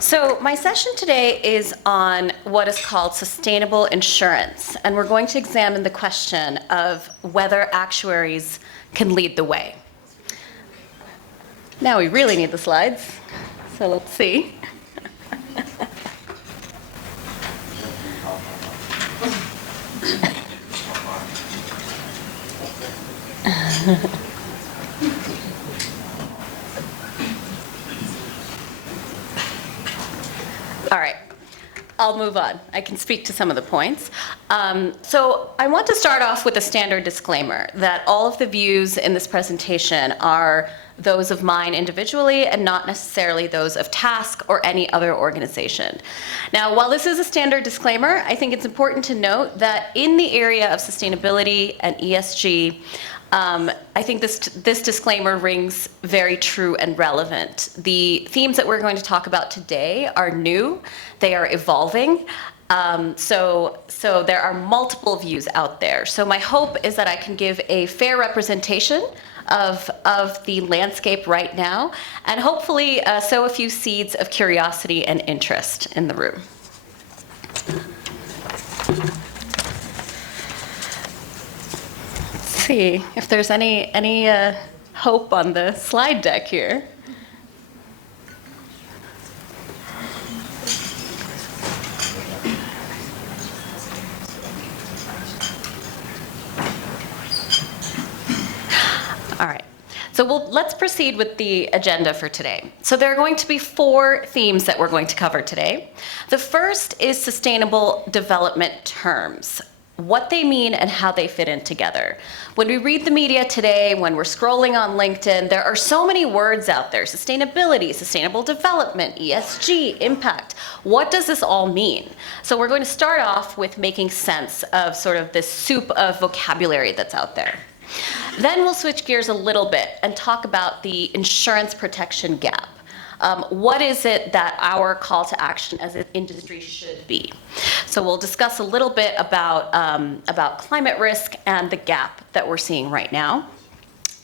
So my session today is on what is called sustainable insurance, and we're going to examine the question of whether actuaries can lead the way. Now we really need the slides, so let's see. All right, I'll move on. I can speak to some of the points. So I want to start off with a standard disclaimer that all of the views in this presentation are those of mine individually and not necessarily those of TASC or any other organization. Now, while this is a standard disclaimer, I think it's important to note that in the area of sustainability and ESG, I think this disclaimer rings very true and relevant. The themes that we're going to talk about today are new, they are evolving, so there are multiple views out there. So my hope is that I can give a fair representation of the landscape right now, and hopefully sow a few seeds of curiosity and interest in the room. See if there's any hope on the slide deck here. All right, so let's proceed with the agenda for today. So there are going to be 4 themes that we're going to cover today. The first is sustainable development terms, what they mean and how they fit in together. When we read the media today, when we're scrolling on LinkedIn, there are so many words out there: sustainability, sustainable development, ESG, impact. What does this all mean? So we're going to start off with making sense of sort of this soup of vocabulary that's out there. Then we'll switch gears a little bit and talk about the insurance protection gap. What is it that our call to action as an industry should be? So we'll discuss a little bit about climate risk and the gap that we're seeing right now.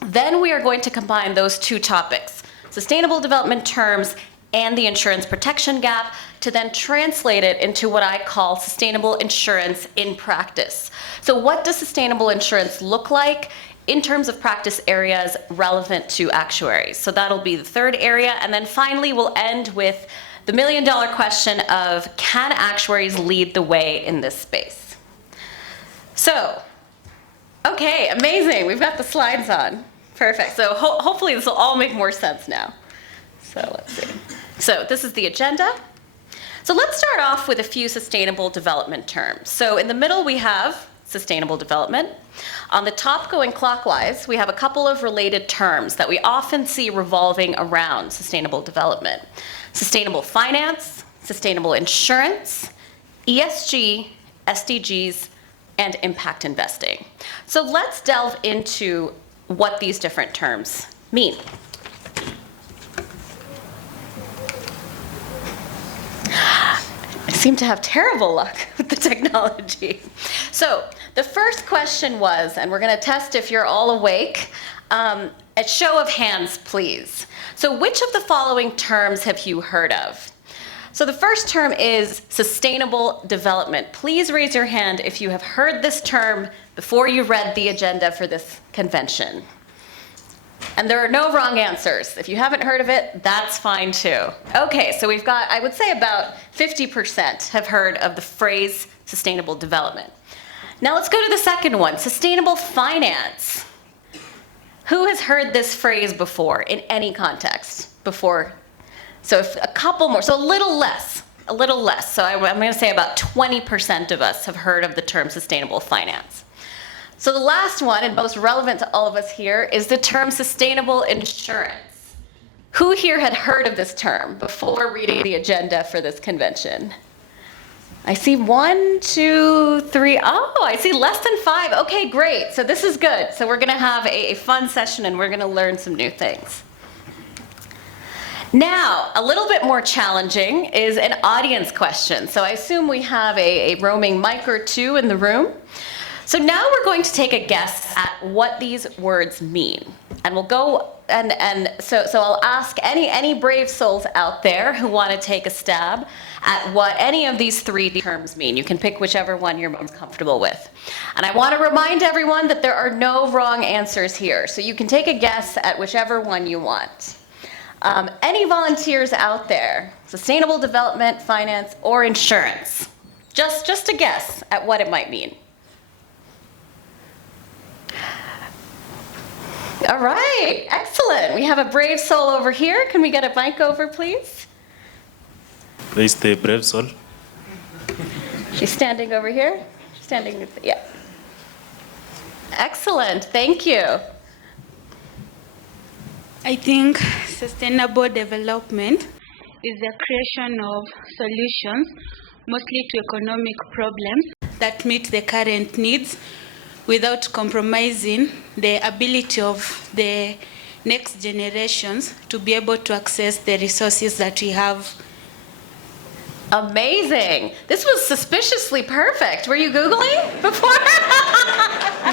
Then we are going to combine those 2 topics, sustainable development terms and the insurance protection gap, to then translate it into what I call sustainable insurance in practice. So what does sustainable insurance look like in terms of practice areas relevant to actuaries? So that'll be the 3rd area. And then finally, we'll end with the million-dollar question of, can actuaries lead the way in this space? So, okay, amazing. We've got the slides on. Perfect. So hopefully this will all make more sense now. So let's see. So this is the agenda. So let's start off with a few sustainable development terms. So in the middle, we have sustainable development. On the top, going clockwise, we have a couple of related terms that we often see revolving around sustainable development: sustainable finance, sustainable insurance, ESG, SDGs, and impact investing. So let's delve into what these different terms mean. I seem to have terrible luck with the technology. So the first question was, and we're going to test if you're all awake, a show of hands, please. So which of the following terms have you heard of? So the first term is sustainable development. Please raise your hand if you have heard this term before you read the agenda for this convention. And there are no wrong answers. If you haven't heard of it, that's fine too. Okay, so we've got, I would say about 50% have heard of the phrase sustainable development. Now let's go to the second one, sustainable finance. Who has heard this phrase before in any context before? So if a couple more, so a little less. So I'm going to say about 20% of us have heard of the term sustainable finance. So the last one, and most relevant to all of us here, is the term sustainable insurance. Who here had heard of this term before reading the agenda for this convention? I see 1, 2, 3. Oh, I see less than 5. Okay, great. So this is good. So we're going to have a fun session and we're going to learn some new things. Now, a little bit more challenging is an audience question. So I assume we have a roaming mic or 2 in the room. So now we're going to take a guess at what these words mean. And we'll go, and so I'll ask any brave souls out there who want to take a stab at what any of these three terms mean. You can pick whichever one you're most comfortable with. And I want to remind everyone that there are no wrong answers here, so you can take a guess at whichever one you want. Any volunteers out there? Sustainable development, finance, or insurance? Just a guess at what it might mean. All right, excellent. We have a brave soul over here. Can we get a mic over, please? Where is the brave soul? She's standing over here. Standing, yeah. Excellent, thank you. I think sustainable development is the creation of solutions, mostly to economic problems, that meet the current needs without compromising the ability of the next generations to be able to access the resources that we have. Amazing. This was suspiciously perfect. Were you Googling before?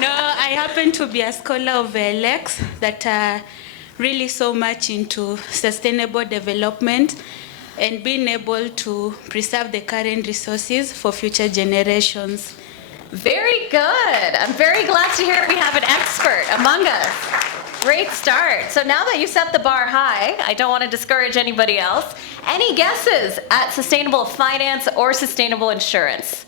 No, I happen to be a scholar of Lex that are really so much into sustainable development and being able to preserve the current resources for future generations. Very good. I'm very glad to hear we have an expert among us. Great start. So now that you set the bar high, I don't want to discourage anybody else. Any guesses at sustainable finance or sustainable insurance?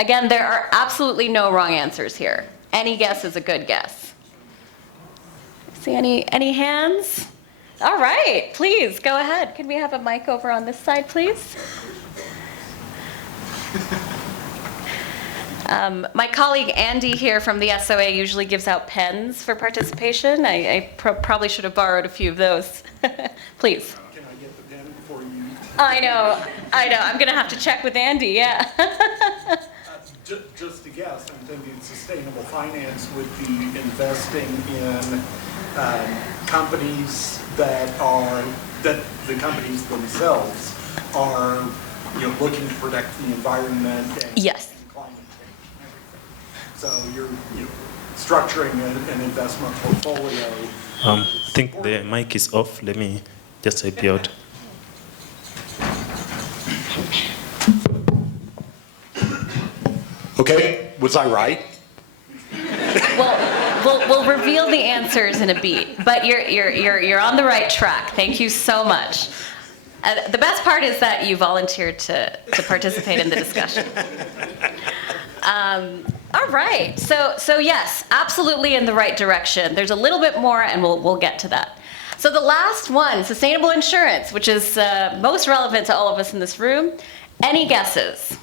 Again, there are absolutely no wrong answers here. Any guess is a good guess. See any hands? All right, please go ahead. Can we have a mic over on this side, please? My colleague Andy here from the SOA usually gives out pens for participation. I probably should have borrowed a few of those. Please. Can I get the pen before you? I know. I'm going to have to check with Andy, yeah. Just to guess, I'm thinking sustainable finance would be investing in companies that the companies themselves are, looking to protect the environment and Yes. climate change and everything. So you're structuring an investment portfolio. I think the mic is off. Let me just help you out. Okay, was I right? Well, we'll reveal the answers in a beat, but you're on the right track. Thank you so much. The best part is that you volunteered to participate in the discussion. All right, so yes, absolutely in the right direction. There's a little bit more, and we'll get to that. So the last one, sustainable insurance, which is most relevant to all of us in this room. Any guesses?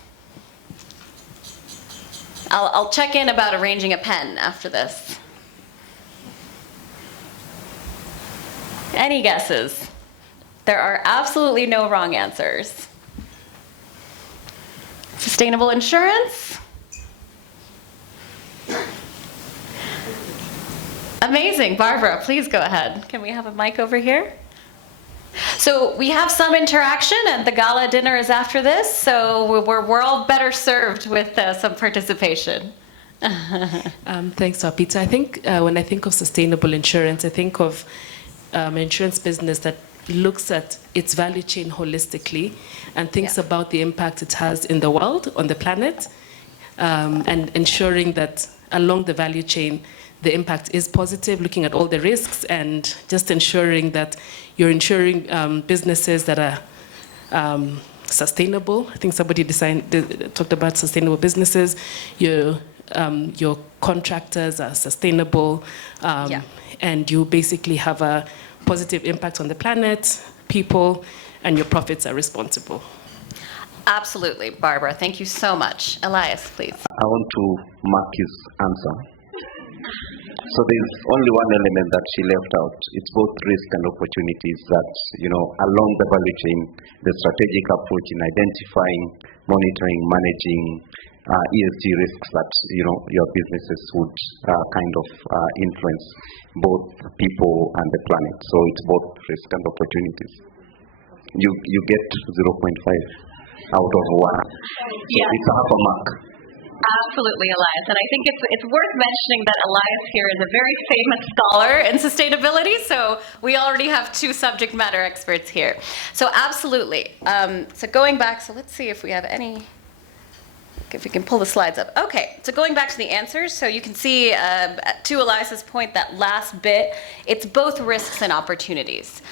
I'll check in about arranging a pen after this. Any guesses? There are absolutely no wrong answers. Sustainable insurance? Amazing. Barbara, please go ahead. Can we have a mic over here? So we have some interaction, and the gala dinner is after this, so we're all better served with some participation. Thanks, Arpita. I think when I think of sustainable insurance, I think of an insurance business that looks at its value chain holistically and thinks about the impact it has in the world, on the planet, and ensuring that along the value chain, the impact is positive, looking at all the risks and just ensuring that you're insuring businesses that are sustainable. I think somebody talked about sustainable businesses. Your contractors are sustainable, and you basically have a positive impact on the planet, people, and your profits are responsible. Absolutely, Barbara. Thank you so much. Elias, please. I want to mark his answer. So there's only one element that she left out. It's both risk and opportunities that, along the value chain, the strategic approach in identifying, monitoring, managing ESG risks that, your businesses would influence both people and the planet. So it's both risk and opportunities. You get 0.5 out of 1. So it's a half a mark. Absolutely, Elias. And I think it's worth mentioning that Elias here is a very famous scholar in sustainability, so we already have two subject matter experts here. So absolutely. So going back, so let's see if we have any, if we can pull the slides up. Okay, so going back to the answers, so you can see to Elias's point, that last bit, it's both risks and opportunities.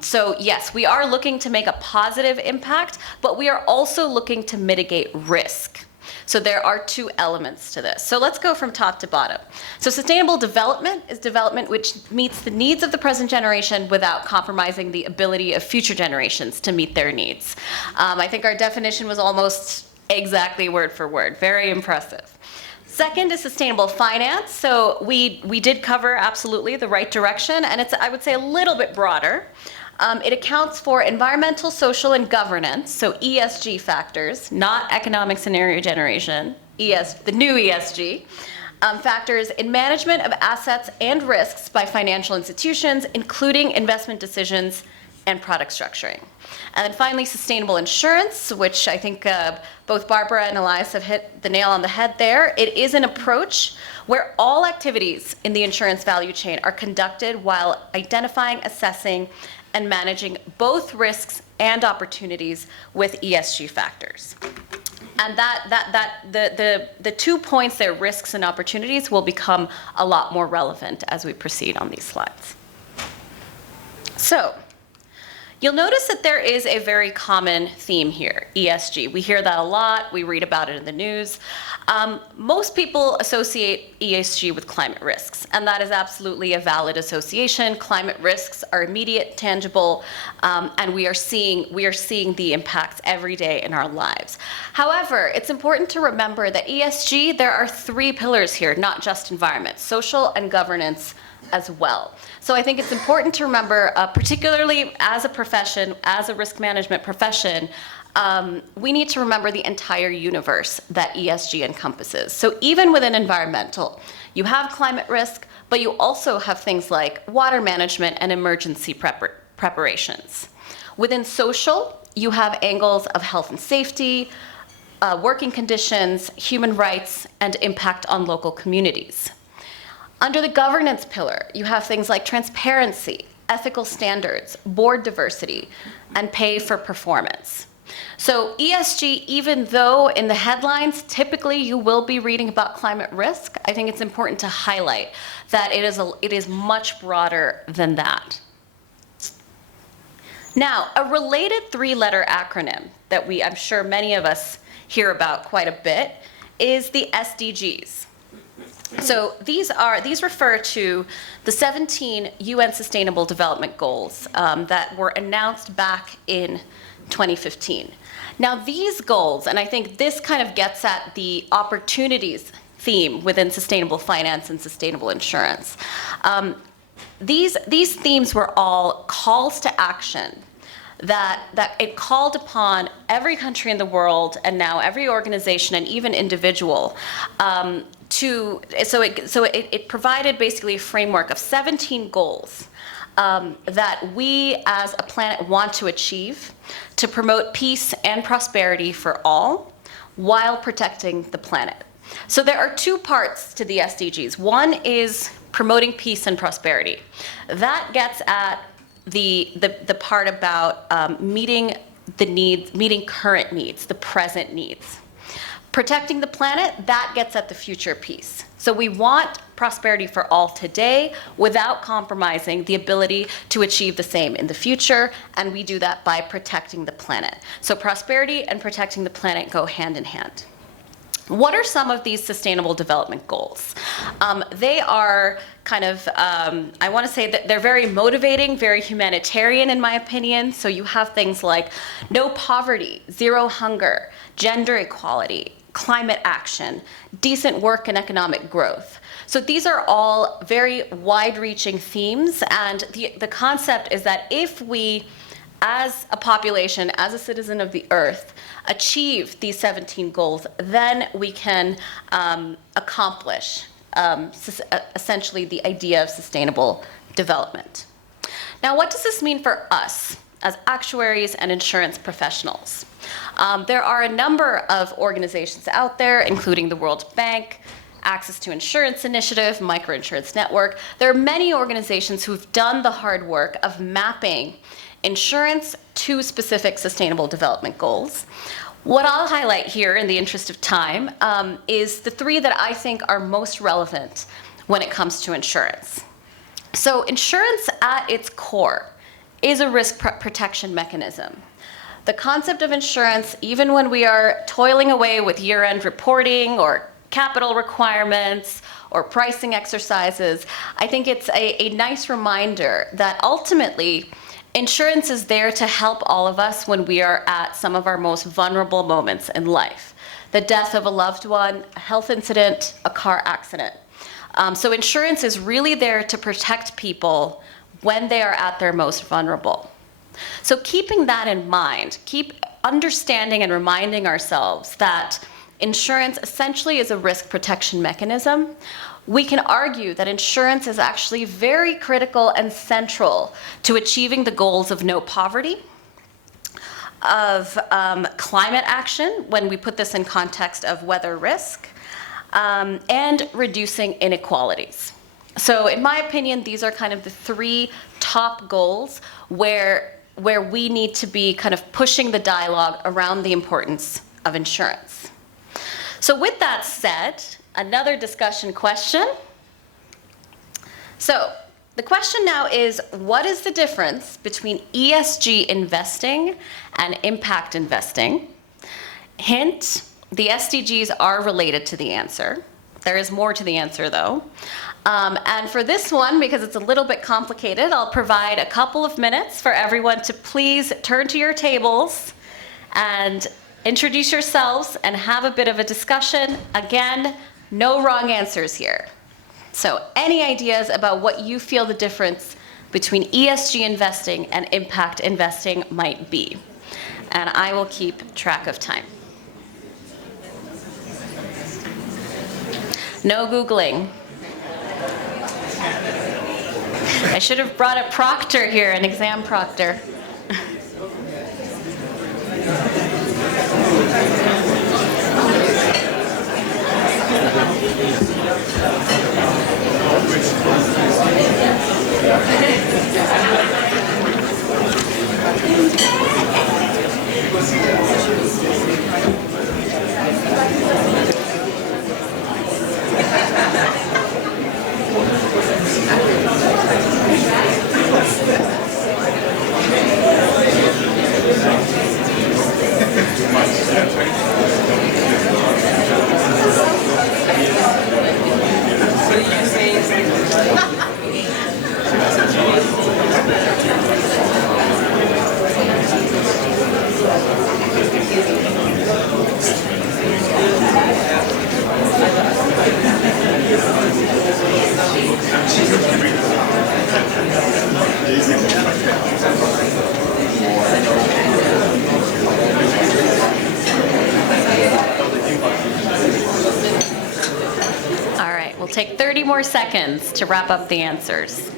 So yes, we are looking to make a positive impact, but we are also looking to mitigate risk. So there are two elements to this. So let's go from top to bottom. So sustainable development is development which meets the needs of the present generation without compromising the ability of future generations to meet their needs. I think our definition was almost exactly word for word. Very impressive. Second is sustainable finance. So we did cover absolutely the right direction, and it's, I would say, a little bit broader. It accounts for environmental, social, and governance, so ESG factors, not economic scenario generation, the new ESG, factors in management of assets and risks by financial institutions, including investment decisions and product structuring. And then finally, sustainable insurance, which I think both Barbara and Elias have hit the nail on the head there. It is an approach where all activities in the insurance value chain are conducted while identifying, assessing, and managing both risks and opportunities with ESG factors. And the 2 points there, risks and opportunities, will become a lot more relevant as we proceed on these slides. So, you'll notice that there is a very common theme here, ESG. We hear that a lot, we read about it in the news. Most people associate ESG with climate risks, and that is absolutely a valid association. Climate risks are immediate, tangible, and we are seeing the impacts every day in our lives. However, it's important to remember that ESG, there are 3 pillars here, not just environment, social and governance as well. So I think it's important to remember, particularly as a profession, as a risk management profession, we need to remember the entire universe that ESG encompasses. So even within environmental, you have climate risk, but you also have things like water management and emergency preparations. Within social, you have angles of health and safety, working conditions, human rights, and impact on local communities. Under the governance pillar, you have things like transparency, ethical standards, board diversity, and pay for performance. So ESG, even though in the headlines, typically you will be reading about climate risk, I think it's important to highlight that it is much broader than that. Now, a related 3-letter acronym that I'm sure many of us hear about quite a bit is the SDGs. So these refer to the 17 UN Sustainable Development Goals that were announced back in 2015. Now these goals, and I think this kind of gets at the opportunities theme within sustainable finance and sustainable insurance. These themes were all calls to action that it called upon every country in the world, and now every organization and even individual, so it provided basically a framework of 17 goals that we as a planet want to achieve to promote peace and prosperity for all while protecting the planet. So there are 2 parts to the SDGs. One is promoting peace and prosperity. That gets at the part about meeting the needs, meeting current needs, the present needs. Protecting the planet, that gets at the future peace. So we want prosperity for all today without compromising the ability to achieve the same in the future, and we do that by protecting the planet. So prosperity and protecting the planet go hand in hand. What are some of these sustainable development goals? They are kind of, I want to say that they're very motivating, very humanitarian in my opinion. So you have things like no poverty, zero hunger, gender equality, climate action, decent work and economic growth. So these are all very wide-reaching themes, and the concept is that if we, as a population, as a citizen of the earth, achieve these 17 goals, then we can accomplish essentially the idea of sustainable development. Now, what does this mean for us as actuaries and insurance professionals. There are a number of organizations out there, including the World Bank, Access to Insurance Initiative, Microinsurance Network. There are many organizations who've done the hard work of mapping insurance to specific sustainable development goals. What I'll highlight here in the interest of time is the three that I think are most relevant when it comes to insurance. So insurance at its core is a risk protection mechanism. The concept of insurance, even when we are toiling away with year-end reporting or capital requirements or pricing exercises, I think it's a nice reminder that ultimately insurance is there to help all of us when we are at some of our most vulnerable moments in life. The death of a loved one, a health incident, a car accident. So insurance is really there to protect people when they are at their most vulnerable. So keeping that in mind, keep understanding and reminding ourselves that insurance essentially is a risk protection mechanism. We can argue that insurance is actually very critical and central to achieving the goals of no poverty, of climate action, when we put this in context of weather risk, and reducing inequalities. So in my opinion, these are kind of the three top goals where we need to be kind of pushing the dialogue around the importance of insurance. So with that said, another discussion question. So the question now is, what is the difference between ESG investing and impact investing? Hint, the SDGs are related to the answer. There is more to the answer though. And for this one, because it's a little bit complicated, I'll provide a couple of minutes for everyone to please turn to your tables and introduce yourselves and have a bit of a discussion. Again, no wrong answers here. So any ideas about what you feel the difference between ESG investing and impact investing might be? And I will keep track of time. No Googling. I should have brought a proctor here, an exam proctor. All right, we'll take 30 more seconds to wrap up the answers.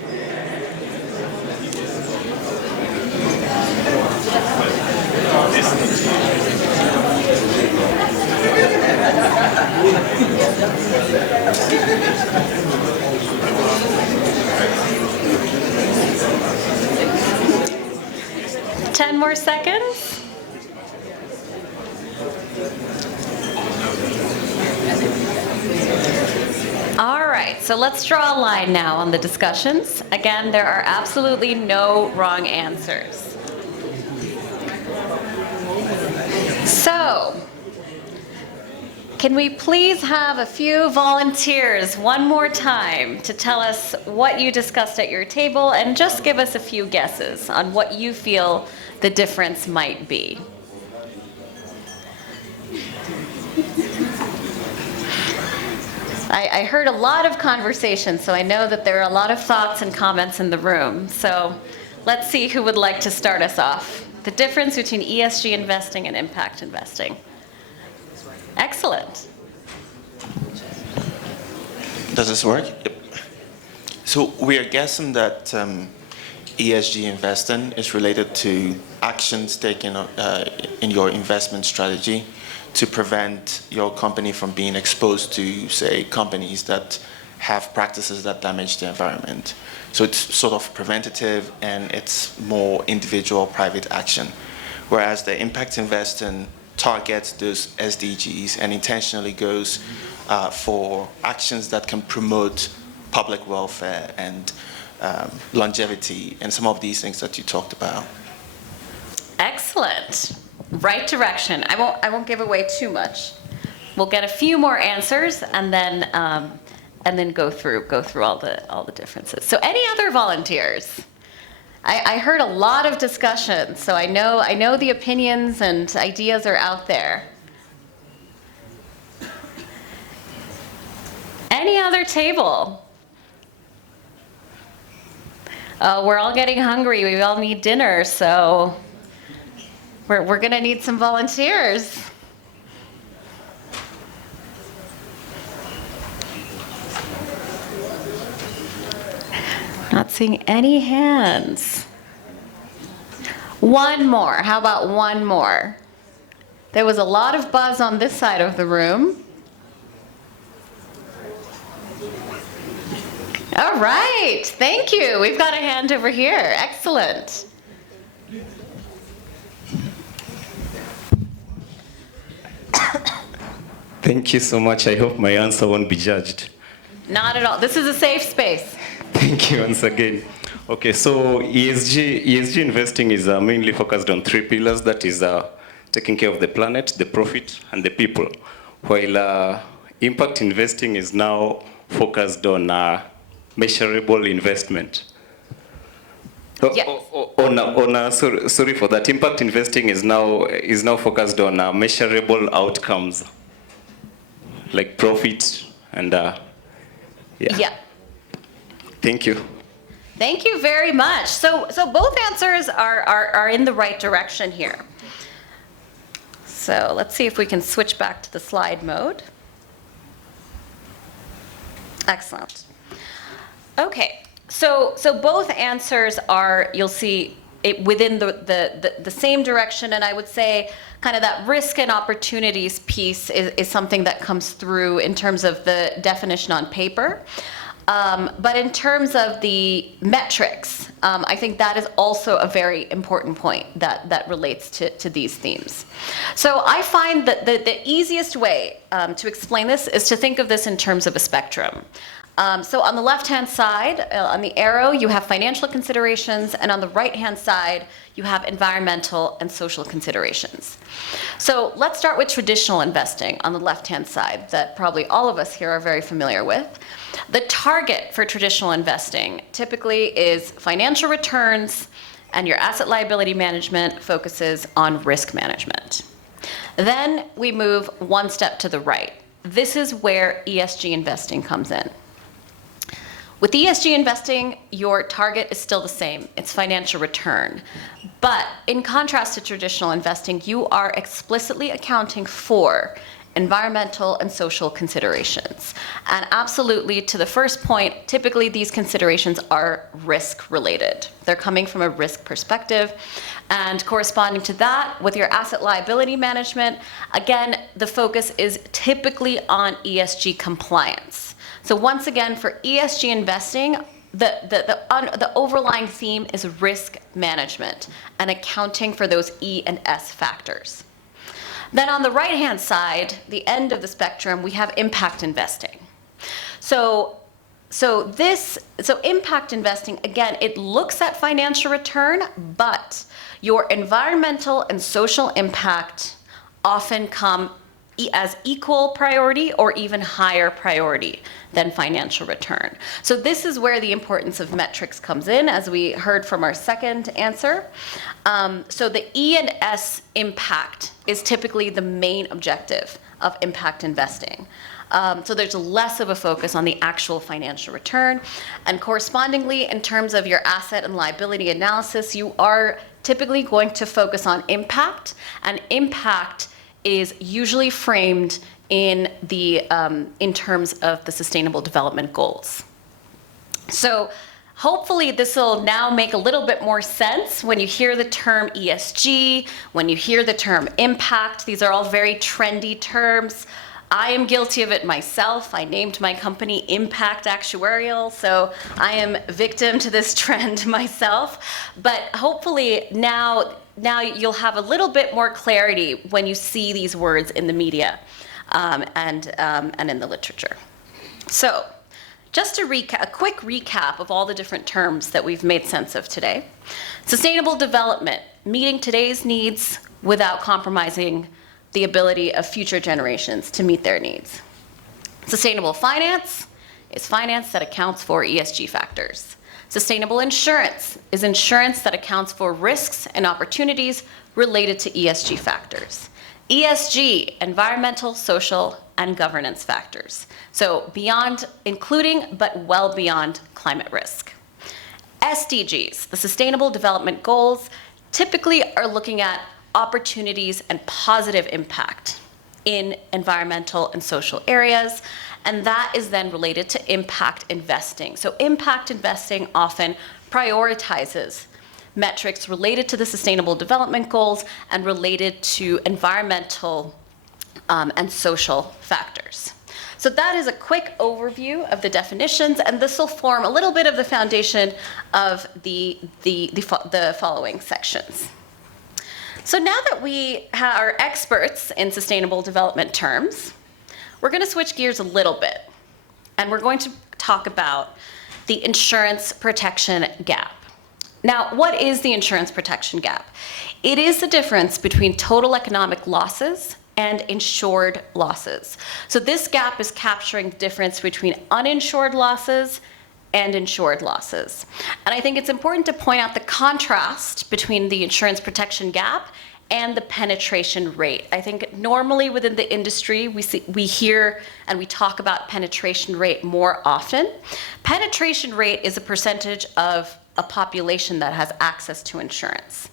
Ten more seconds. All right, so let's draw a line now on the discussions. Again, there are absolutely no wrong answers. So, can we please have a few volunteers one more time to tell us what you discussed at your table and just give us a few guesses on what you feel the difference might be? I heard a lot of conversation, so I know that there are a lot of thoughts and comments in the room. So let's see who would like to start us off. The difference between ESG investing and impact investing. Excellent. Does this work? Yep. So we are guessing that ESG investing is related to actions taken in your investment strategy to prevent your company from being exposed to, say, companies that have practices that damage the environment. So it's sort of preventative and it's more individual private action. Whereas the impact investing targets those SDGs and intentionally goes for actions that can promote public welfare and longevity and some of these things that you talked about. Excellent. Right direction. I won't give away too much. We'll get a few more answers and then go through all the differences. So any other volunteers? I heard a lot of discussion, so I know the opinions and ideas are out there. Any other table? Oh, we're all getting hungry. We all need dinner, so we're gonna need some volunteers. Not seeing any hands. One more. How about one more? There was a lot of buzz on this side of the room. All right. Thank you. We've got a hand over here. Excellent. Thank you so much. I hope my answer won't be judged. Not at all. This is a safe space. Thank you once again. Okay, so ESG investing is mainly focused on three pillars. That is taking care of the planet, the profit, and the people. While impact investing is now focused on measurable investment. Yes. Sorry for that. Impact investing is now focused on measurable outcomes, like profit and Yeah. Thank you. Thank you very much. So both answers are in the right direction here. So let's see if we can switch back to the slide mode. Excellent. Okay, so both answers are, you'll see it within the same direction, and I would say kind of that risk and opportunities piece is something that comes through in terms of the definition on paper. But in terms of the metrics, I think that is also a very important point that relates to these themes. So I find that the easiest way to explain this is to think of this in terms of a spectrum. So on the left-hand side, on the arrow, you have financial considerations, and on the right-hand side, you have environmental and social considerations. So let's start with traditional investing on the left-hand side that probably all of us here are very familiar with. The target for traditional investing typically is financial returns, and your asset liability management focuses on risk management. Then we move one step to the right. This is where ESG investing comes in. With ESG investing, your target is still the same. It's financial return. But in contrast to traditional investing, you are explicitly accounting for environmental and social considerations. And absolutely, to the first point, typically these considerations are risk related. They're coming from a risk perspective. And corresponding to that, with your asset liability management, again, the focus is typically on ESG compliance. So once again, for ESG investing, the overlying theme is risk management and accounting for those E and S factors. Then on the right-hand side, the end of the spectrum, we have impact investing. So impact investing, again, it looks at financial return, but your environmental and social impact often come as equal priority or even higher priority than financial return. So this is where the importance of metrics comes in, as we heard from our second answer. So the E and S impact is typically the main objective of impact investing. So there's less of a focus on the actual financial return. And correspondingly, in terms of your asset and liability analysis, you are typically going to focus on impact, and impact is usually framed in terms of the Sustainable Development Goals. So Hopefully this will now make a little bit more sense when you hear the term ESG, when you hear the term impact. These are all very trendy terms. I am guilty of it myself. I named my company Impact Actuarial, so I am victim to this trend myself. But hopefully now you'll have a little bit more clarity when you see these words in the media and in the literature. So, just a quick recap of all the different terms that we've made sense of today. Sustainable development, meeting today's needs without compromising the ability of future generations to meet their needs. Sustainable finance is finance that accounts for ESG factors. Sustainable insurance is insurance that accounts for risks and opportunities related to ESG factors. ESG, environmental, social, and governance factors. So beyond, including, but well beyond climate risk. SDGs, the Sustainable Development Goals, typically are looking at opportunities and positive impact in environmental and social areas, and that is then related to impact investing. So impact investing often prioritizes metrics related to the Sustainable Development Goals and related to environmental and social factors. So that is a quick overview of the definitions, and this will form a little bit of the foundation of the following sections. So now that we are experts in sustainable development terms, we're going to switch gears a little bit, and we're going to talk about the insurance protection gap. Now, what is the insurance protection gap? It is the difference between total economic losses and insured losses. So this gap is capturing the difference between uninsured losses and insured losses. And I think it's important to point out the contrast between the insurance protection gap and the penetration rate. I think normally within the industry, we hear and we talk about penetration rate more often. Penetration rate is a percentage of a population that has access to insurance.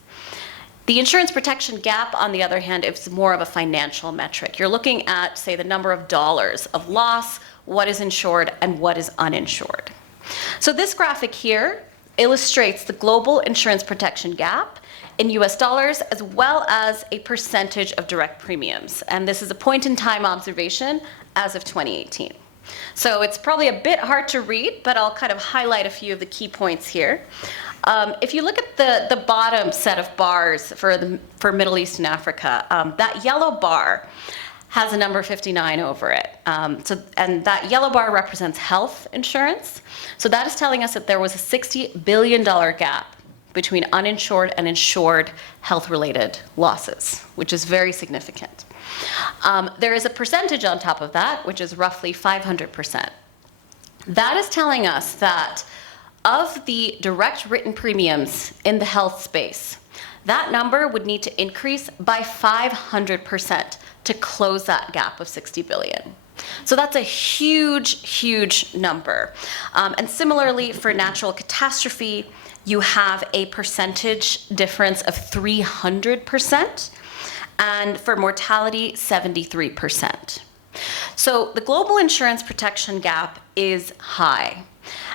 The insurance protection gap, on the other hand, is more of a financial metric. You're looking at, say, the number of dollars of loss, what is insured and what is uninsured. So this graphic here illustrates the global insurance protection gap in US dollars, as well as a percentage of direct premiums. And this is a point-in-time observation as of 2018. So it's probably a bit hard to read, but I'll kind of highlight a few of the key points here. If you look at the bottom set of bars for Middle East and Africa, that yellow bar has a number 59 over it. And that yellow bar represents health insurance. So that is telling us that there was a $60 billion gap between uninsured and insured health-related losses, which is very significant. There is a percentage on top of that, which is roughly 500%. That is telling us that of the direct written premiums in the health space, that number would need to increase by 500% to close that gap of 60 billion. So that's a huge, huge number. And similarly, for natural catastrophe, you have a percentage difference of 300%, and for mortality, 73%. So the global insurance protection gap is high.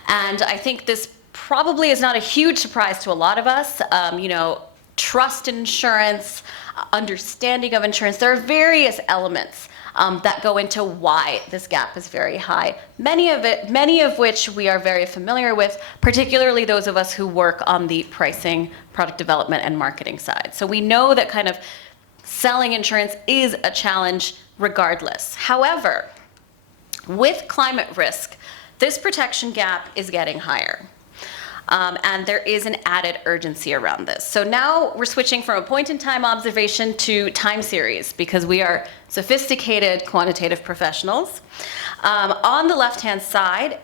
And I think this probably is not a huge surprise to a lot of us. Trust in insurance, understanding of insurance, there are various elements that go into why this gap is very high. Many of which we are very familiar with, particularly those of us who work on the pricing, product development, and marketing side. So we know that kind of selling insurance is a challenge regardless. However, with climate risk, this protection gap is getting higher. And there is an added urgency around this. So now we're switching from a point-in-time observation to time series because we are sophisticated quantitative professionals. On the left-hand side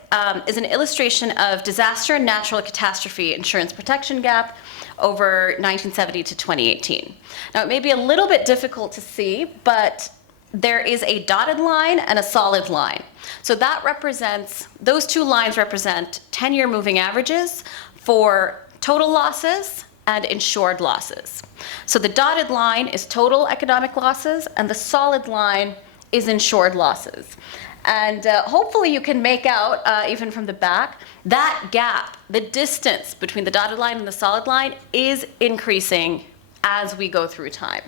is an illustration of disaster and natural catastrophe insurance protection gap over 1970 to 2018. Now, it may be a little bit difficult to see, but there is a dotted line and a solid line. So that represents, those two lines represent 10-year moving averages for total losses and insured losses. So the dotted line is total economic losses and the solid line is insured losses. And hopefully you can make out, even from the back, that gap, the distance between the dotted line and the solid line is increasing as we go through time.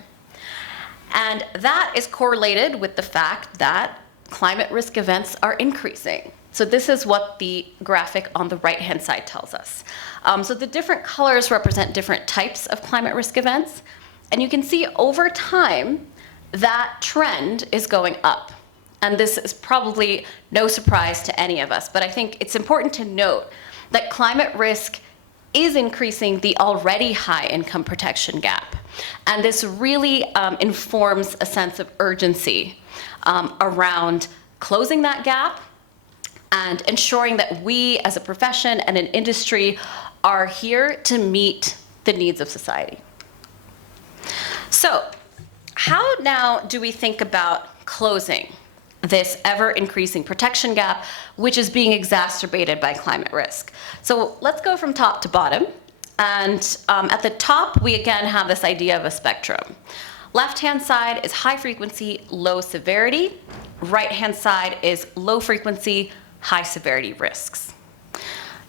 And that is correlated with the fact that climate risk events are increasing. So this is what the graphic on the right-hand side tells us. So the different colors represent different types of climate risk events. And you can see over time, that trend is going up. And this is probably no surprise to any of us, but I think it's important to note that climate risk is increasing the already high income protection gap. And this really informs a sense of urgency around closing that gap and ensuring that we as a profession and an industry are here to meet the needs of society. So how now do we think about closing this ever-increasing protection gap, which is being exacerbated by climate risk? So let's go from top to bottom. And at the top, we again have this idea of a spectrum. Left-hand side is high frequency, low severity. Right-hand side is low frequency, high severity risks.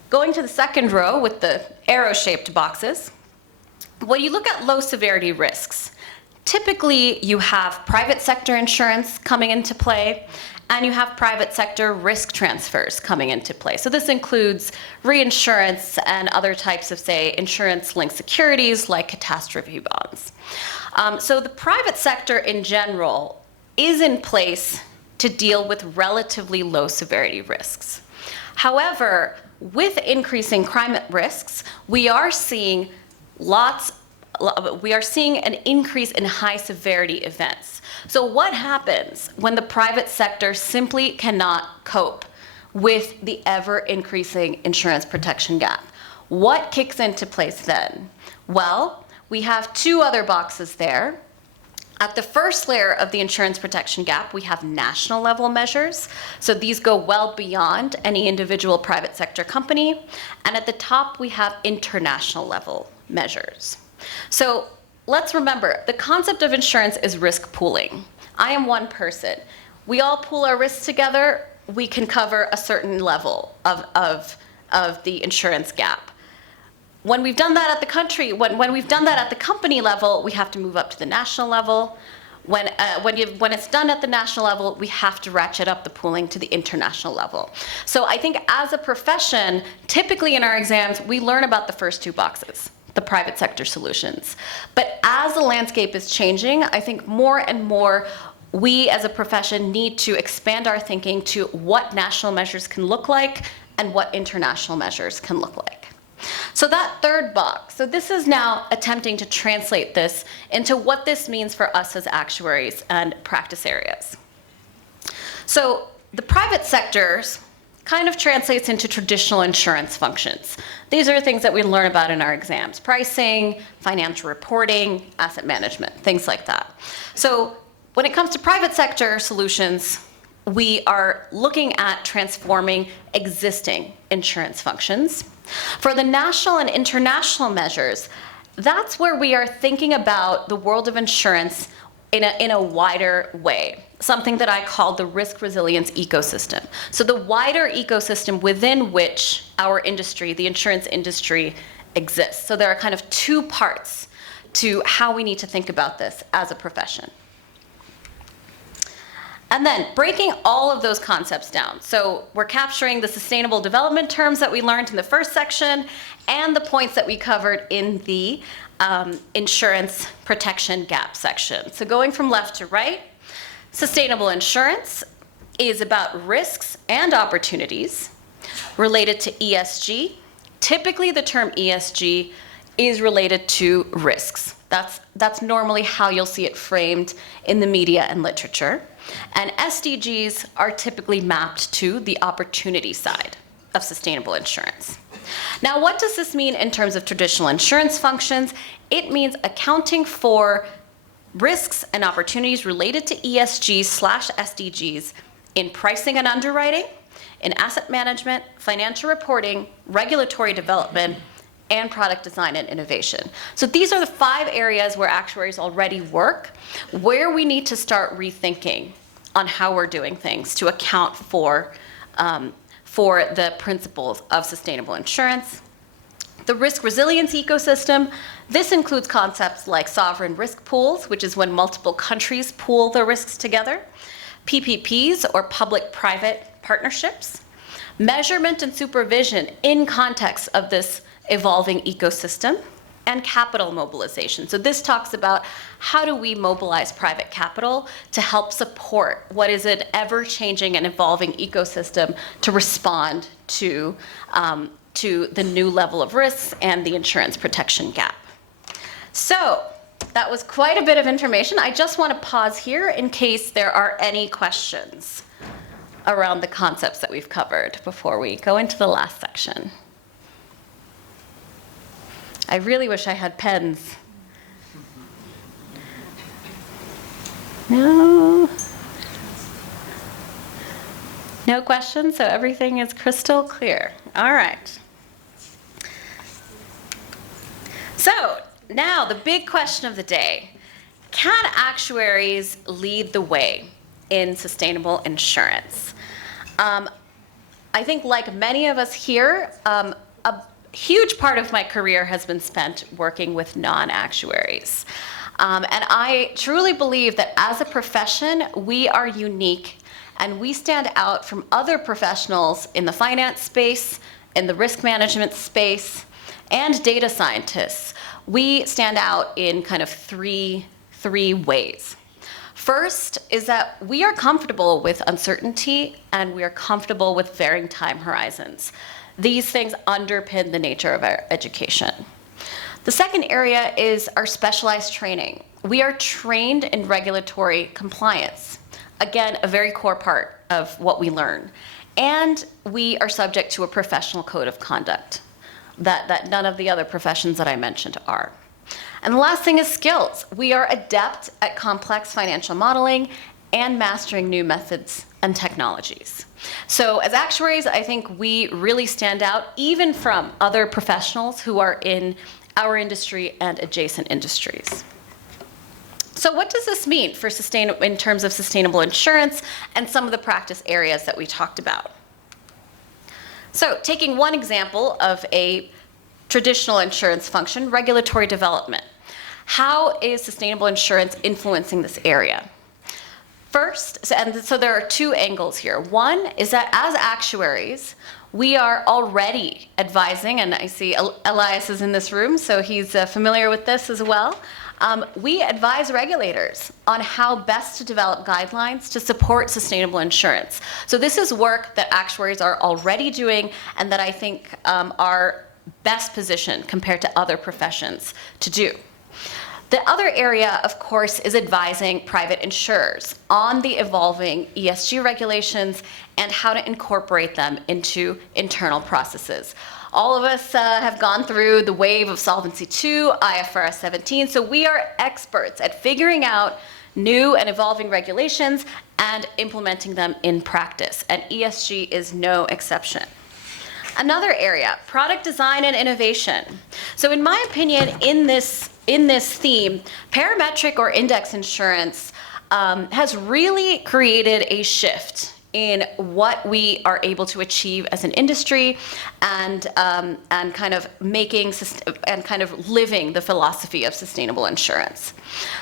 Going to the second row with the arrow-shaped boxes, when you look at low severity risks, typically you have private sector insurance coming into play, and you have private sector risk transfers coming into play. So this includes reinsurance and other types of, say, insurance-linked securities like catastrophe bonds. So the private sector in general is in place to deal with relatively low severity risks. However, with increasing climate risks, we are seeing an increase in high severity events. So what happens when the private sector simply cannot cope with the ever increasing insurance protection gap? What kicks into place then? Well, we have two other boxes there. At the first layer of the insurance protection gap, we have national level measures. So these go well beyond any individual private sector company. And at the top, we have international level measures. So let's remember, the concept of insurance is risk pooling. I am one person. We all pool our risks together, we can cover a certain level of the insurance gap. When we've done that at the country, when we've done that at the company level, we have to move up to the national level. When it's done at the national level, we have to ratchet up the pooling to the international level. So I think as a profession, typically in our exams, we learn about the first two boxes, the private sector solutions. But as the landscape is changing, I think more and more we as a profession need to expand our thinking to what national measures can look like and what international measures can look like. So that third box, so this is now attempting to translate this into what this means for us as actuaries and practice areas. So the private sectors kind of translates into traditional insurance functions. These are things that we learn about in our exams: pricing, financial reporting, asset management, things like that. So when it comes to private sector solutions, we are looking at transforming existing insurance functions. For the national and international measures, that's where we are thinking about the world of insurance in a wider way, something that I call the risk resilience ecosystem. So the wider ecosystem within which our industry, the insurance industry, exists. So there are kind of two parts to how we need to think about this as a profession. And then breaking all of those concepts down. So we're capturing the sustainable development terms that we learned in the first section and the points that we covered in the insurance protection gap section. So going from left to right, sustainable insurance is about risks and opportunities related to ESG. Typically the term ESG is related to risks. That's normally how you'll see it framed in the media and literature. And SDGs are typically mapped to the opportunity side of sustainable insurance. Now, what does this mean in terms of traditional insurance functions? It means accounting for risks and opportunities related to ESG/SDGs in pricing and underwriting, in asset management, financial reporting, regulatory development, and product design and innovation. So these are the 5 areas where actuaries already work, where we need to start rethinking on how we're doing things to account for the principles of sustainable insurance. The risk resilience ecosystem, this includes concepts like sovereign risk pools, which is when multiple countries pool their risks together, PPPs or public-private partnerships, measurement and supervision in context of this evolving ecosystem, and capital mobilization. So this talks about how do we mobilize private capital to help support what is an ever-changing and evolving ecosystem to respond to the new level of risks and the insurance protection gap. So that was quite a bit of information. I just want to pause here in case there are any questions around the concepts that we've covered before we go into the last section. I really wish I had pens. No? No questions, so everything is crystal clear. All right. So now the big question of the day, can actuaries lead the way in sustainable insurance? I think like many of us here, a huge part of my career has been spent working with non-actuaries. And I truly believe that as a profession, we are unique and we stand out from other professionals in the finance space, in the risk management space, and data scientists. We stand out in kind of three ways. First is that we are comfortable with uncertainty and we are comfortable with varying time horizons. These things underpin the nature of our education. The second area is our specialized training. We are trained in regulatory compliance. Again, a very core part of what we learn. And we are subject to a professional code of conduct that none of the other professions that I mentioned are. And the last thing is skills. We are adept at complex financial modeling and mastering new methods and technologies. So as actuaries, I think we really stand out even from other professionals who are in our industry and adjacent industries. So what does this mean for in terms of sustainable insurance and some of the practice areas that we talked about? So taking one example of a traditional insurance function, regulatory development. How is sustainable insurance influencing this area? First, so there are two angles here. One is that as actuaries, we are already advising, and I see Elias is in this room, so he's familiar with this as well. We advise regulators on how best to develop guidelines to support sustainable insurance. So this is work that actuaries are already doing and that I think are best positioned compared to other professions to do. The other area, of course, is advising private insurers on the evolving ESG regulations and how to incorporate them into internal processes. All of us have gone through the wave of Solvency II, IFRS 17, so we are experts at figuring out new and evolving regulations and implementing them in practice, and ESG is no exception. Another area, product design and innovation. So in my opinion, in this theme, parametric or index insurance has really created a shift in what we are able to achieve as an industry and kind of living the philosophy of sustainable insurance.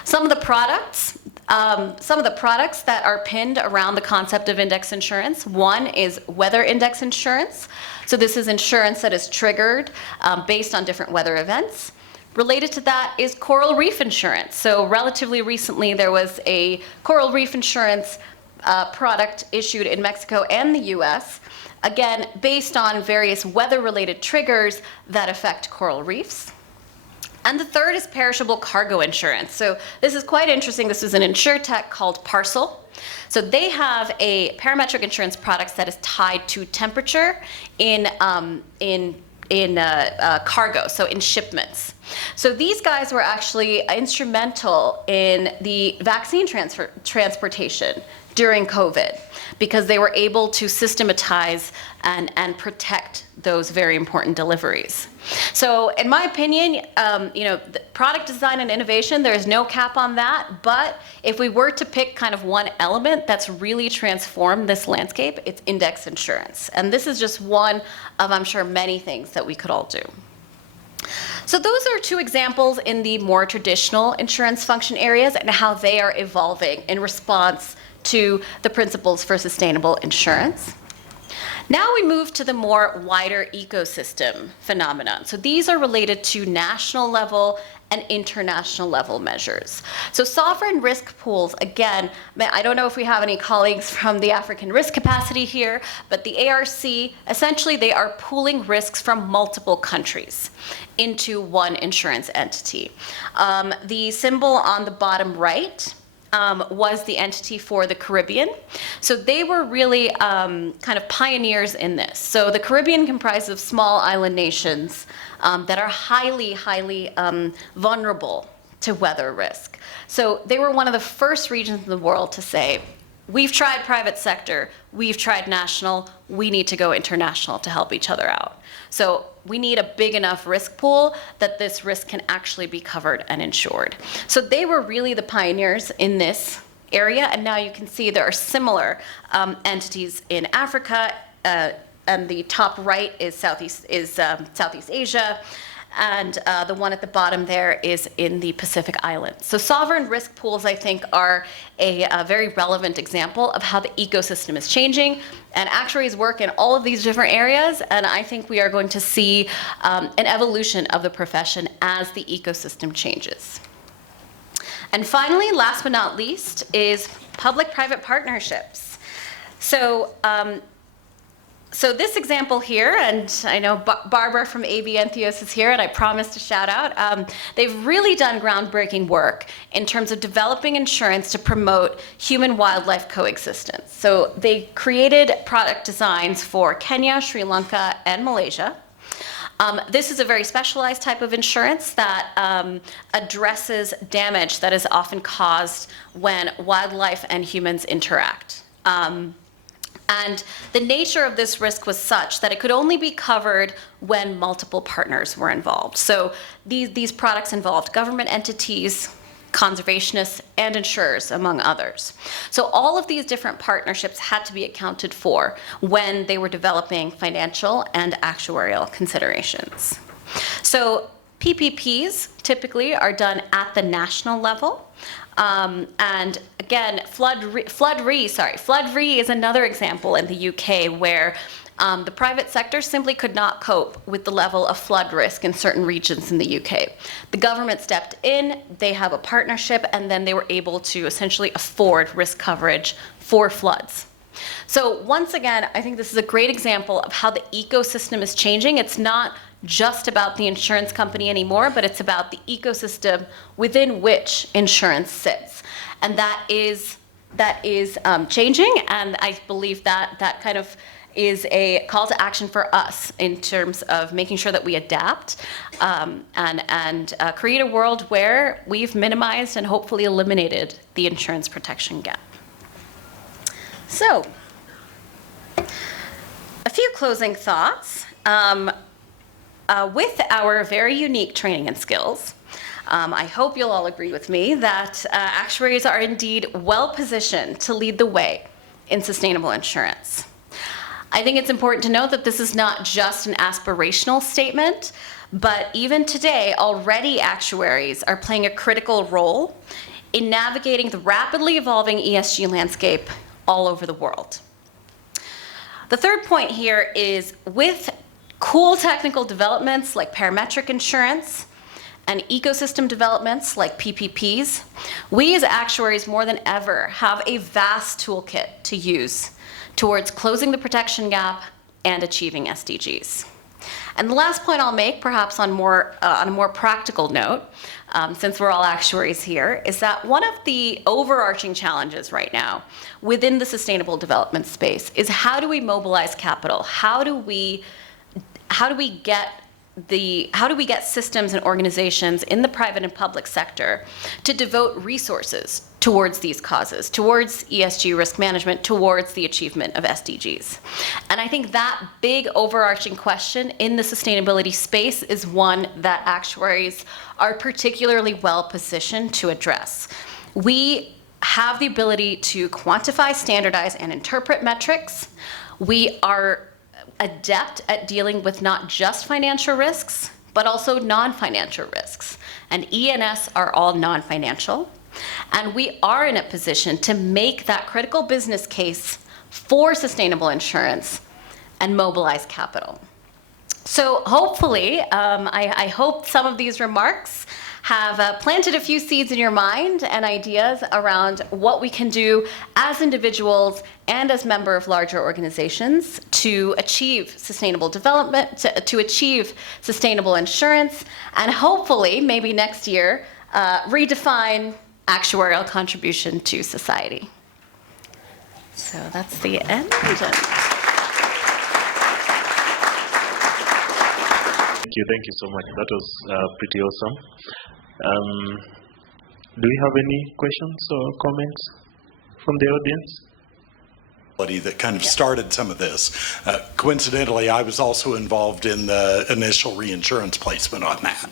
Some of the products that are pinned around the concept of index insurance. One is weather index insurance. So this is insurance that is triggered based on different weather events. Related to that is coral reef insurance. So relatively recently, there was a coral reef insurance product issued in Mexico and the US, again, based on various weather-related triggers that affect coral reefs. And the third is perishable cargo insurance. So this is quite interesting. This is an insurtech called Parcel. So they have a parametric insurance product that is tied to temperature in cargo, so in shipments. So these guys were actually instrumental in the vaccine transportation during COVID, because they were able to systematize and protect those very important deliveries. So in my opinion, the product design and innovation, there is no cap on that, but if we were to pick kind of one element that's really transformed this landscape, it's index insurance. And this is just one of, I'm sure, many things that we could all do. So those are two examples in the more traditional insurance function areas and how they are evolving in response to the principles for sustainable insurance. Now we move to the more wider ecosystem phenomenon. So these are related to national level and international level measures. So sovereign risk pools, again, I don't know if we have any colleagues from the African risk capacity here, but the ARC, essentially they are pooling risks from multiple countries into one insurance entity. The symbol on the bottom right was the entity for the Caribbean. So they were really kind of pioneers in this. So the Caribbean comprises of small island nations that are highly vulnerable to weather risk. So they were one of the first regions in the world to say, we've tried private sector, we've tried national, we need to go international to help each other out. So we need a big enough risk pool that this risk can actually be covered and insured. So they were really the pioneers in this area, and now you can see there are similar entities in Africa, and the top right is Southeast Asia, and the one at the bottom there is in the Pacific Islands. So sovereign risk pools, I think, are a very relevant example of how the ecosystem is changing, and actuaries work in all of these different areas, and I think we are going to see an evolution of the profession as the ecosystem changes. And finally, last but not least, is public-private partnerships. So this example here, and I know Barbara from AB Entheos is here, and I promised to shout out, they've really done groundbreaking work in terms of developing insurance to promote human-wildlife coexistence. So they created product designs for Kenya, Sri Lanka, and Malaysia. This is a very specialized type of insurance that addresses damage that is often caused when wildlife and humans interact. And the nature of this risk was such that it could only be covered when multiple partners were involved. So these products involved government entities, conservationists, and insurers, among others. So all of these different partnerships had to be accounted for when they were developing financial and actuarial considerations. So PPPs typically are done at the national level. And again, Flood Re is another example in the UK where the private sector simply could not cope with the level of flood risk in certain regions in the UK. The government stepped in, they have a partnership, and then they were able to essentially afford risk coverage for floods. So once again, I think this is a great example of how the ecosystem is changing. It's not just about the insurance company anymore, but it's about the ecosystem within which insurance sits. And that is changing, and I believe that kind of is a call to action for us in terms of making sure that we adapt and create a world where we've minimized and hopefully eliminated the insurance protection gap. So, a few closing thoughts. With our very unique training and skills, I hope you'll all agree with me that actuaries are indeed well positioned to lead the way in sustainable insurance. I think it's important to note that this is not just an aspirational statement, but even today, already actuaries are playing a critical role in navigating the rapidly evolving ESG landscape all over the world. The third point here is with cool technical developments like parametric insurance and ecosystem developments like PPPs, we as actuaries more than ever have a vast toolkit to use towards closing the protection gap and achieving SDGs. And the last point I'll make, perhaps on a more practical note, since we're all actuaries here, is that one of the overarching challenges right now within the sustainable development space is how do we mobilize capital? How do we get systems and organizations in the private and public sector to devote resources towards these causes, towards ESG risk management, towards the achievement of SDGs. And I think that big overarching question in the sustainability space is one that actuaries are particularly well positioned to address. We have the ability to quantify, standardize, and interpret metrics. We are adept at dealing with not just financial risks, but also non-financial risks. And E&S are all non-financial. And we are in a position to make that critical business case for sustainable insurance and mobilize capital. So hopefully, I hope some of these remarks have planted a few seeds in your mind and ideas around what we can do as individuals and as members of larger organizations to achieve sustainable development, to achieve sustainable insurance, and hopefully, maybe next year, redefine actuarial contribution to society. So that's the end. Thank you so much. That was pretty awesome. Do we have any questions or comments from the audience? That kind of started some of this. Coincidentally, I was also involved in the initial reinsurance placement on that.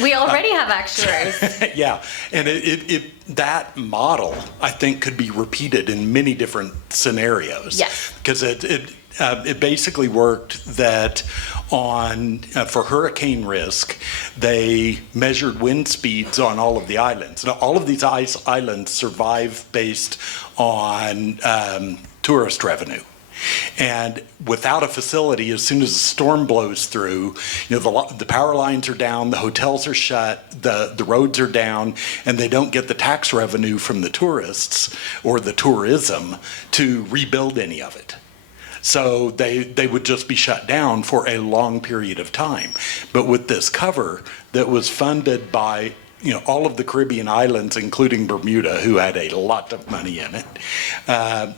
We already have actuaries. Yeah, and that model, I think, could be repeated in many different scenarios. Yes. Because it basically worked that for hurricane risk, they measured wind speeds on all of the islands. Now, all of these islands survive based on tourist revenue. And without a facility, as soon as a storm blows through, the power lines are down, the hotels are shut, the roads are down, and they don't get the tax revenue from the tourists or the tourism to rebuild any of it. So they would just be shut down for a long period of time. But with this cover that was funded by all of the Caribbean islands, including Bermuda, who had a lot of money in it,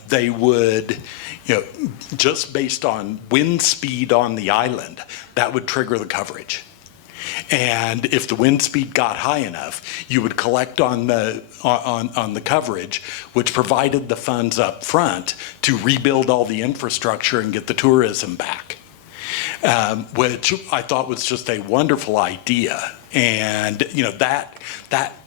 they would, just based on wind speed on the island, that would trigger the coverage. And if the wind speed got high enough, you would collect on the coverage, which provided the funds up front to rebuild all the infrastructure and get the tourism back, which I thought was just a wonderful idea. And that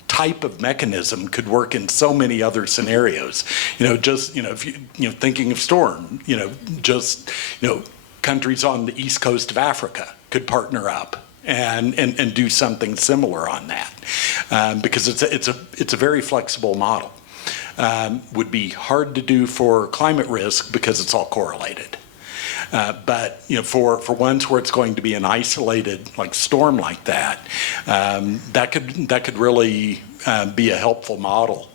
type of mechanism could work in so many other scenarios. If you thinking of storm, countries on the east coast of Africa could partner up and do something similar on that, because it's a very flexible model. Would be hard to do for climate risk because it's all correlated. But for ones where it's going to be an isolated storm like that, that could really be a helpful model.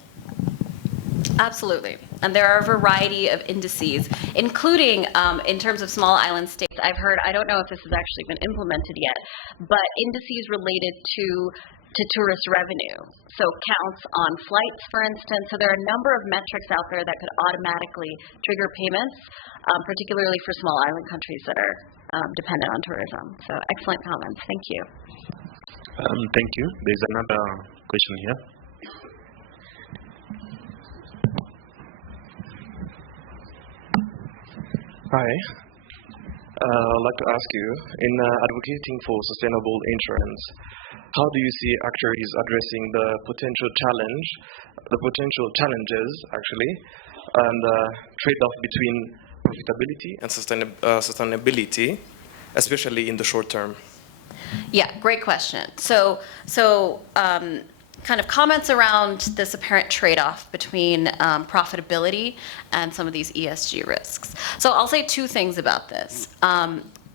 Absolutely. And there are a variety of indices, including in terms of small island states. I've heard, I don't know if this has actually been implemented yet, but indices related to tourist revenue. So counts on flights, for instance. So there are a number of metrics out there that could automatically trigger payments, particularly for small island countries that are dependent on tourism. So excellent comments. Thank you. Thank you. There's another question here. Hi. I'd like to ask you, in advocating for sustainable insurance, how do you see actuaries addressing the potential challenges, actually, and trade-off between profitability and sustainability, especially in the short term? Yeah, great question. So kind of comments around this apparent trade-off between profitability and some of these ESG risks. So I'll say two things about this.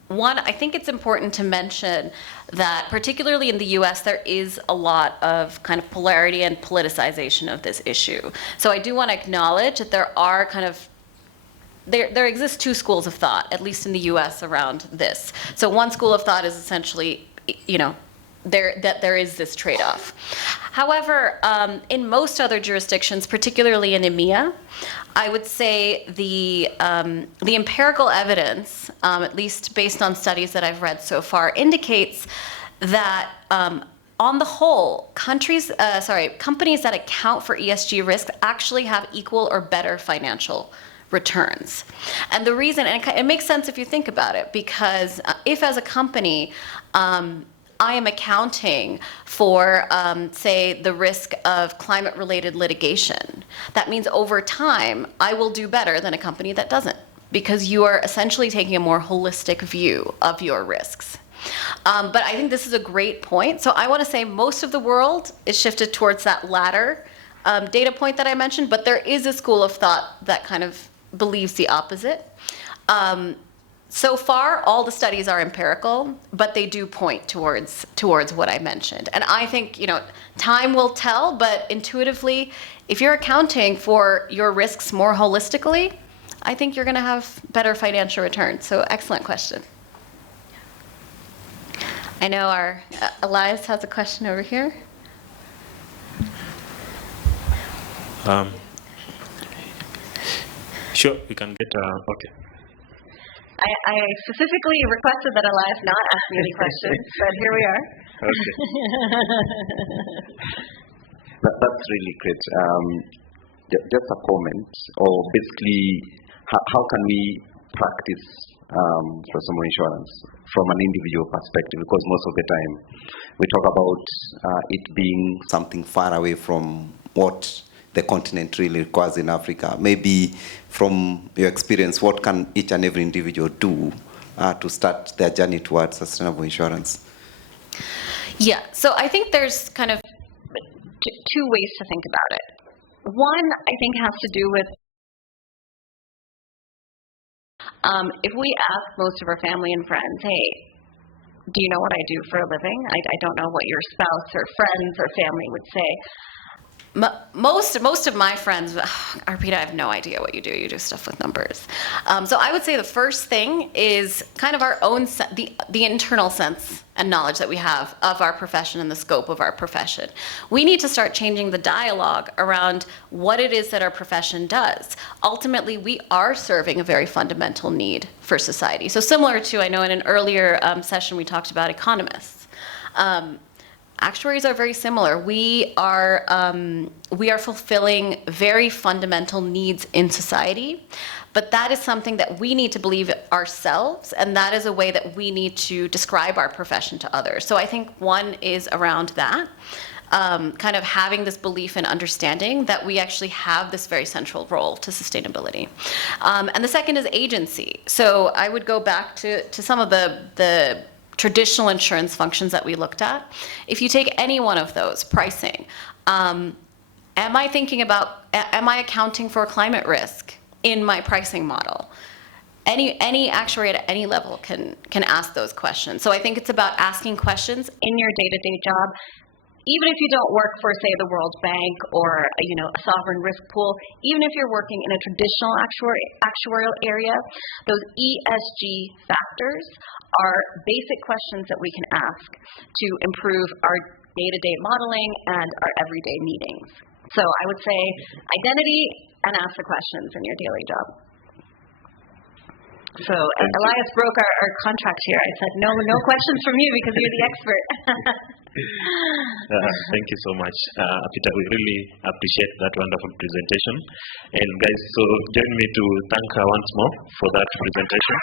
One, I think it's important to mention that particularly in the US, there is a lot of kind of polarity and politicization of this issue. So I do want to acknowledge that there are there exist two schools of thought, at least in the US, around this. So one school of thought is essentially, there is this trade-off. However, in most other jurisdictions, particularly in EMEA, I would say the empirical evidence, at least based on studies that I've read so far, indicates that on the whole, companies that account for ESG risk actually have equal or better financial returns. And the reason, and it makes sense if you think about it, because if as a company, I am accounting for, say, the risk of climate-related litigation, that means over time, I will do better than a company that doesn't, because you are essentially taking a more holistic view of your risks. But I think this is a great point. So I want to say most of the world is shifted towards that latter data point that I mentioned, but there is a school of thought that kind of believes the opposite. So far, all the studies are empirical, but they do point towards what I mentioned. And I think, time will tell, but intuitively, if you're accounting for your risks more holistically, I think you're going to have better financial returns. So excellent question. I know our Elias has a question over here. Sure, you can get, okay. I specifically requested that Elias not ask me any questions, but here we are. Okay. That's really great. Just a comment, or basically, how can we practice sustainable insurance from an individual perspective? Because most of the time, we talk about it being something far away from what the continent really requires in Africa. Maybe from your experience, what can each and every individual do to start their journey towards sustainable insurance? Yeah, so I think there's kind of two ways to think about it. One, I think, has to do with if we ask most of our family and friends, hey, do you know what I do for a living? I don't know what your spouse or friends or family would say. Most of my friends, Arpita, I have no idea what you do. You do stuff with numbers. So I would say the first thing is kind of our own, the internal sense and knowledge that we have of our profession and the scope of our profession. We need to start changing the dialogue around what it is that our profession does. Ultimately, we are serving a very fundamental need for society. So similar to, I know in an earlier session we talked about economists. Actuaries are very similar. We are fulfilling very fundamental needs in society, but that is something that we need to believe ourselves, and that is a way that we need to describe our profession to others. So I think one is around that, kind of having this belief and understanding that we actually have this very central role to sustainability. And the second is agency. So I would go back to some of the traditional insurance functions that we looked at. If you take any one of those, pricing, am I accounting for climate risk in my pricing model? Any actuary at any level can ask those questions. So I think it's about asking questions in your day-to-day job, even if you don't work for, say, the World Bank or a sovereign risk pool. Even if you're working in a traditional actuarial area, those ESG factors are basic questions that we can ask to improve our day-to-day modeling and our everyday meetings. So I would say identity and ask the questions in your daily job. So Elias broke our contract here. I said, no questions from you because you're the expert. Thank you so much, Arpita. We really appreciate that wonderful presentation. And guys, so join me to thank her once more for that presentation.